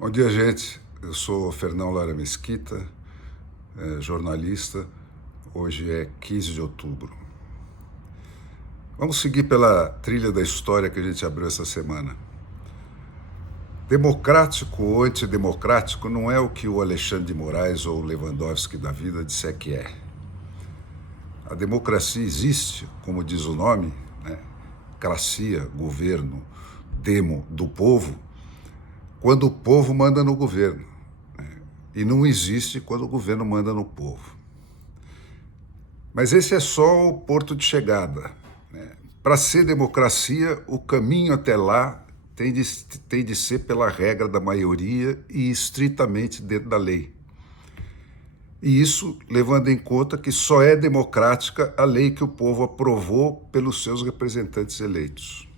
Bom dia, gente. Eu sou Fernão Lara Mesquita, jornalista. Hoje é 15 de outubro. Vamos seguir pela trilha da história que a gente abriu essa semana. Democrático ou antidemocrático não é o que o Alexandre de Moraes ou o Lewandowski da vida disser que é. A democracia existe, como diz o nome, né? Cracia, governo, demo, do povo, quando o povo manda no governo, né? E não existe quando o governo manda no povo. Mas esse é só o porto de chegada, né? Para ser democracia, o caminho até lá tem de ser pela regra da maioria e estritamente dentro da lei. E isso levando em conta que só é democrática a lei que o povo aprovou pelos seus representantes eleitos.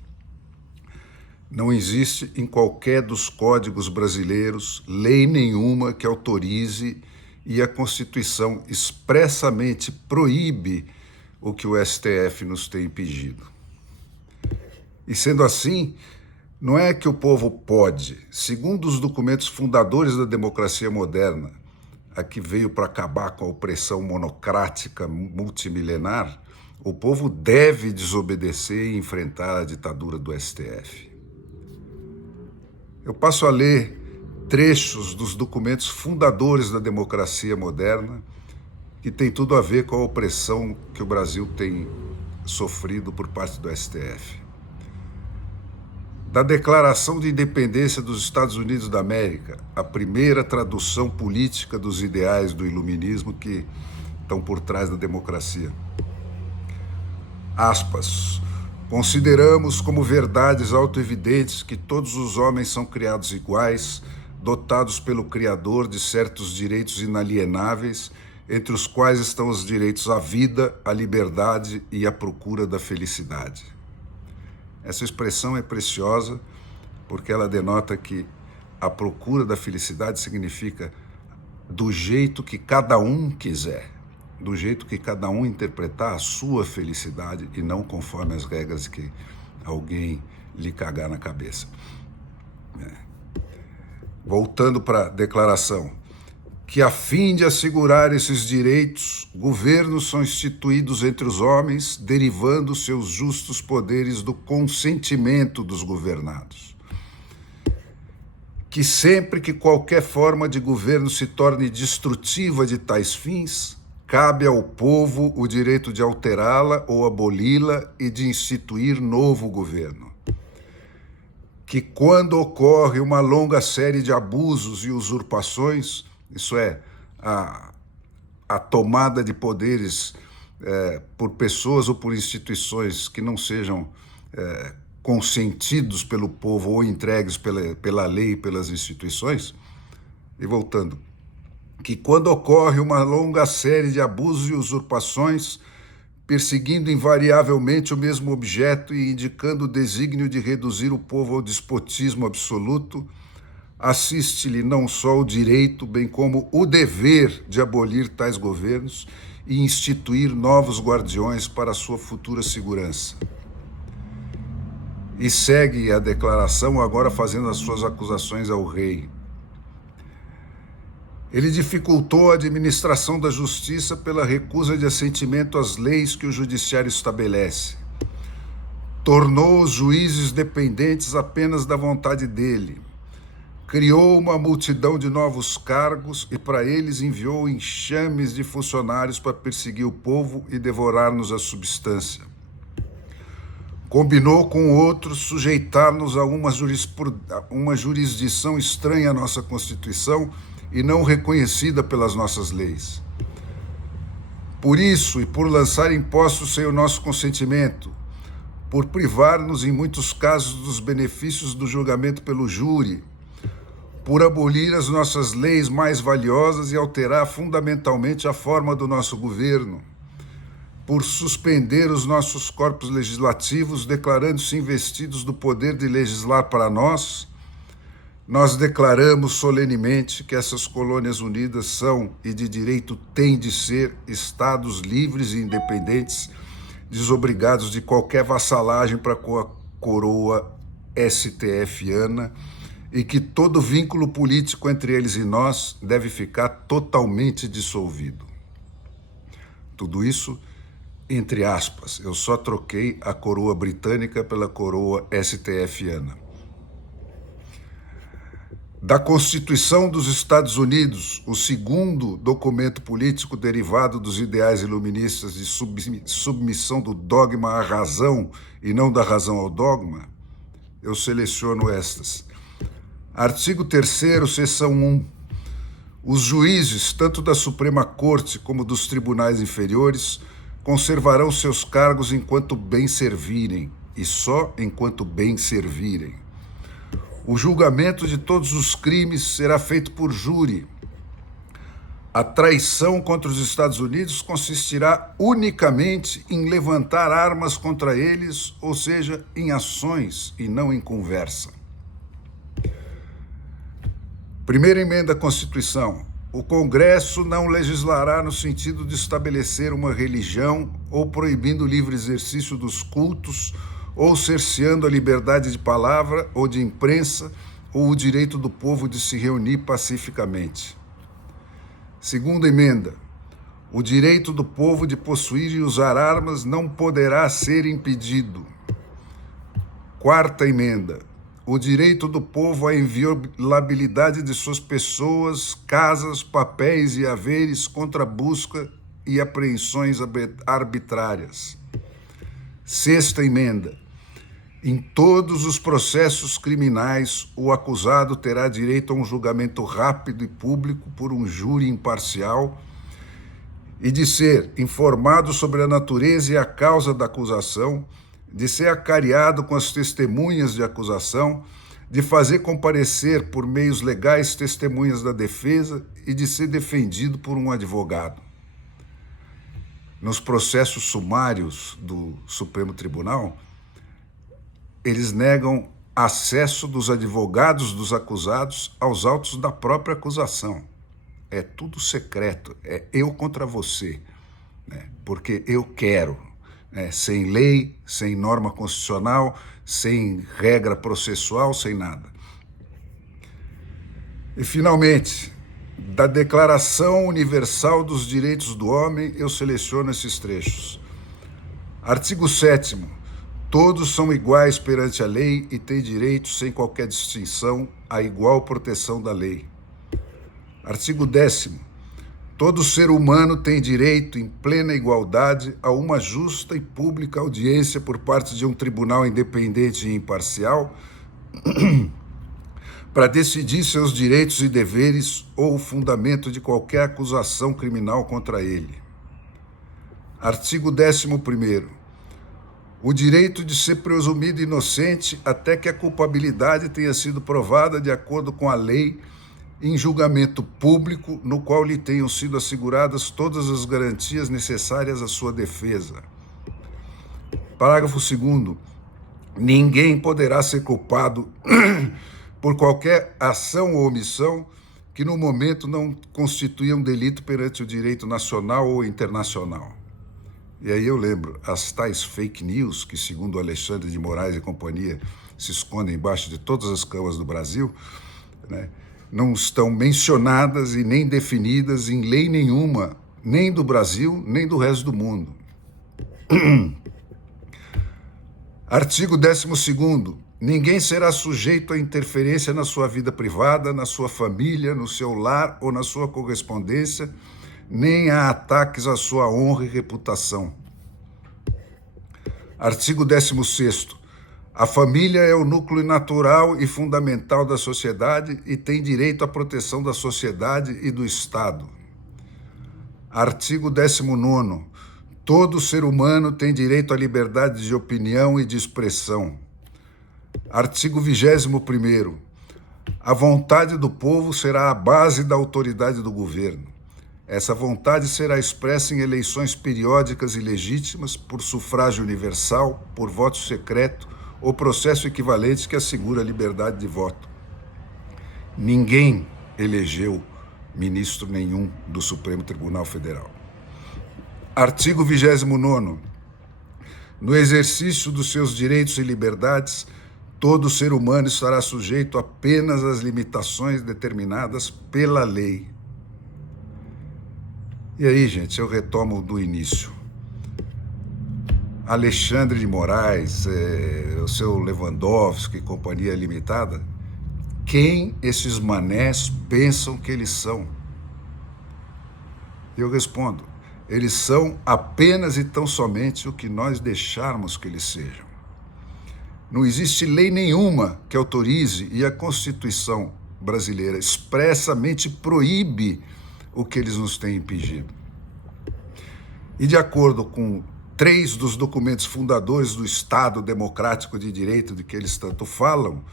Não existe em qualquer dos códigos brasileiros lei nenhuma que autorize, e a Constituição expressamente proíbe o que o STF nos tem impedido. E sendo assim, não é que o povo pode, segundo os documentos fundadores da democracia moderna, a que veio para acabar com a opressão monocrática multimilenar, o povo deve desobedecer e enfrentar a ditadura do STF. Eu passo a ler trechos dos documentos fundadores da democracia moderna, que tem tudo a ver com a opressão que o Brasil tem sofrido por parte do STF. Da Declaração de Independência dos Estados Unidos da América, a primeira tradução política dos ideais do iluminismo que estão por trás da democracia. Aspas. Consideramos como verdades autoevidentes que todos os homens são criados iguais, dotados pelo Criador de certos direitos inalienáveis, entre os quais estão os direitos à vida, à liberdade e à procura da felicidade. Essa expressão é preciosa porque ela denota que a procura da felicidade significa do jeito que cada um quiser, do jeito que cada um interpretar a sua felicidade e não conforme as regras que alguém lhe cagar na cabeça. Voltando para a declaração, que a fim de assegurar esses direitos, governos são instituídos entre os homens, derivando seus justos poderes do consentimento dos governados. Que sempre que qualquer forma de governo se torne destrutiva de tais fins, cabe ao povo o direito de alterá-la ou aboli-la e de instituir novo governo. Que quando ocorre uma longa série de abusos e usurpações, isso é, a tomada de poderes por pessoas ou por instituições que não sejam consentidos pelo povo ou entregues pela lei e pelas instituições. E voltando, que quando ocorre uma longa série de abusos e usurpações, perseguindo invariavelmente o mesmo objeto e indicando o desígnio de reduzir o povo ao despotismo absoluto, assiste-lhe não só o direito, bem como o dever de abolir tais governos e instituir novos guardiões para a sua futura segurança. E segue a declaração agora fazendo as suas acusações ao rei. Ele dificultou a administração da justiça pela recusa de assentimento às leis que o judiciário estabelece. Tornou os juízes dependentes apenas da vontade dele. Criou uma multidão de novos cargos e para eles enviou enxames de funcionários para perseguir o povo e devorar-nos a substância. Combinou com outros sujeitar-nos a uma jurisdição estranha à nossa Constituição e não reconhecida pelas nossas leis. Por isso, e por lançar impostos sem o nosso consentimento, por privar-nos em muitos casos dos benefícios do julgamento pelo júri, por abolir as nossas leis mais valiosas e alterar fundamentalmente a forma do nosso governo, por suspender os nossos corpos legislativos, declarando-se investidos do poder de legislar para nós declaramos solenemente que essas colônias unidas são e de direito têm de ser estados livres e independentes, desobrigados de qualquer vassalagem para com a coroa STFiana e que todo vínculo político entre eles e nós deve ficar totalmente dissolvido. Tudo isso, entre aspas, eu só troquei a coroa britânica pela coroa STFiana. Da Constituição dos Estados Unidos, o segundo documento político derivado dos ideais iluministas de submissão do dogma à razão e não da razão ao dogma, eu seleciono estas. Artigo 3º, seção 1. Os juízes, tanto da Suprema Corte como dos tribunais inferiores, conservarão seus cargos enquanto bem servirem, e só enquanto bem servirem. O julgamento de todos os crimes será feito por júri. A traição contra os Estados Unidos consistirá unicamente em levantar armas contra eles, ou seja, em ações e não em conversa. Primeira emenda à Constituição. O Congresso não legislará no sentido de estabelecer uma religião ou proibindo o livre exercício dos cultos ou cerceando a liberdade de palavra ou de imprensa ou o direito do povo de se reunir pacificamente. Segunda emenda. O direito do povo de possuir e usar armas não poderá ser impedido. Quarta emenda. O direito do povo à inviolabilidade de suas pessoas, casas, papéis e haveres contra busca e apreensões arbitrárias. Sexta emenda. Em todos os processos criminais, o acusado terá direito a um julgamento rápido e público por um júri imparcial e de ser informado sobre a natureza e a causa da acusação, de ser acariado com as testemunhas de acusação, de fazer comparecer por meios legais testemunhas da defesa e de ser defendido por um advogado. Nos processos sumários do Supremo Tribunal, eles negam acesso dos advogados dos acusados aos autos da própria acusação. É tudo secreto, é eu contra você, né? Porque eu quero, né? Sem lei, sem norma constitucional, sem regra processual, sem nada. E, finalmente, da Declaração Universal dos Direitos do Homem, eu seleciono esses trechos. Artigo 7º. Todos são iguais perante a lei e têm direito, sem qualquer distinção, à igual proteção da lei. Artigo 10º. Todo ser humano tem direito, em plena igualdade, a uma justa e pública audiência por parte de um tribunal independente e imparcial para decidir seus direitos e deveres ou o fundamento de qualquer acusação criminal contra ele. Artigo 11º. O direito de ser presumido inocente até que a culpabilidade tenha sido provada de acordo com a lei em julgamento público no qual lhe tenham sido asseguradas todas as garantias necessárias à sua defesa. Parágrafo 2º. Ninguém poderá ser culpado por qualquer ação ou omissão que no momento não constituía um delito perante o direito nacional ou internacional. E aí eu lembro, as tais fake news, que segundo Alexandre de Moraes e companhia se escondem embaixo de todas as camas do Brasil, né, não estão mencionadas e nem definidas em lei nenhuma, nem do Brasil, nem do resto do mundo. Artigo 12º. Ninguém será sujeito a interferência na sua vida privada, na sua família, no seu lar ou na sua correspondência, nem a ataques à sua honra e reputação. Artigo 16º. A família é o núcleo natural e fundamental da sociedade e tem direito à proteção da sociedade e do Estado. Artigo 19º. Todo ser humano tem direito à liberdade de opinião e de expressão. Artigo 21º. A vontade do povo será a base da autoridade do governo. Essa vontade será expressa em eleições periódicas e legítimas, por sufrágio universal, por voto secreto ou processo equivalente que assegura a liberdade de voto. Ninguém elegeu ministro nenhum do Supremo Tribunal Federal. Artigo 29º. No exercício dos seus direitos e liberdades, Todo ser humano estará sujeito apenas às limitações determinadas pela lei. E aí, gente, eu retomo do início. Alexandre de Moraes, o seu Lewandowski e Companhia Limitada, quem esses manés pensam que eles são? Eu respondo, eles são apenas e tão somente o que nós deixarmos que eles sejam. Não existe lei nenhuma que autorize, e a Constituição brasileira expressamente proíbe o que eles nos têm impedido. E de acordo com 3 dos documentos fundadores do Estado Democrático de Direito de que eles tanto falam,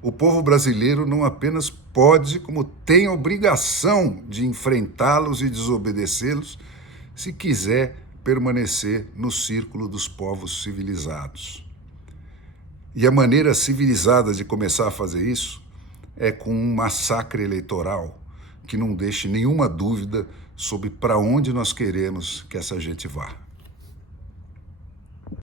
o povo brasileiro não apenas pode, como tem a obrigação de enfrentá-los e desobedecê-los, se quiser permanecer no círculo dos povos civilizados. E a maneira civilizada de começar a fazer isso é com um massacre eleitoral que não deixe nenhuma dúvida sobre para onde nós queremos que essa gente vá.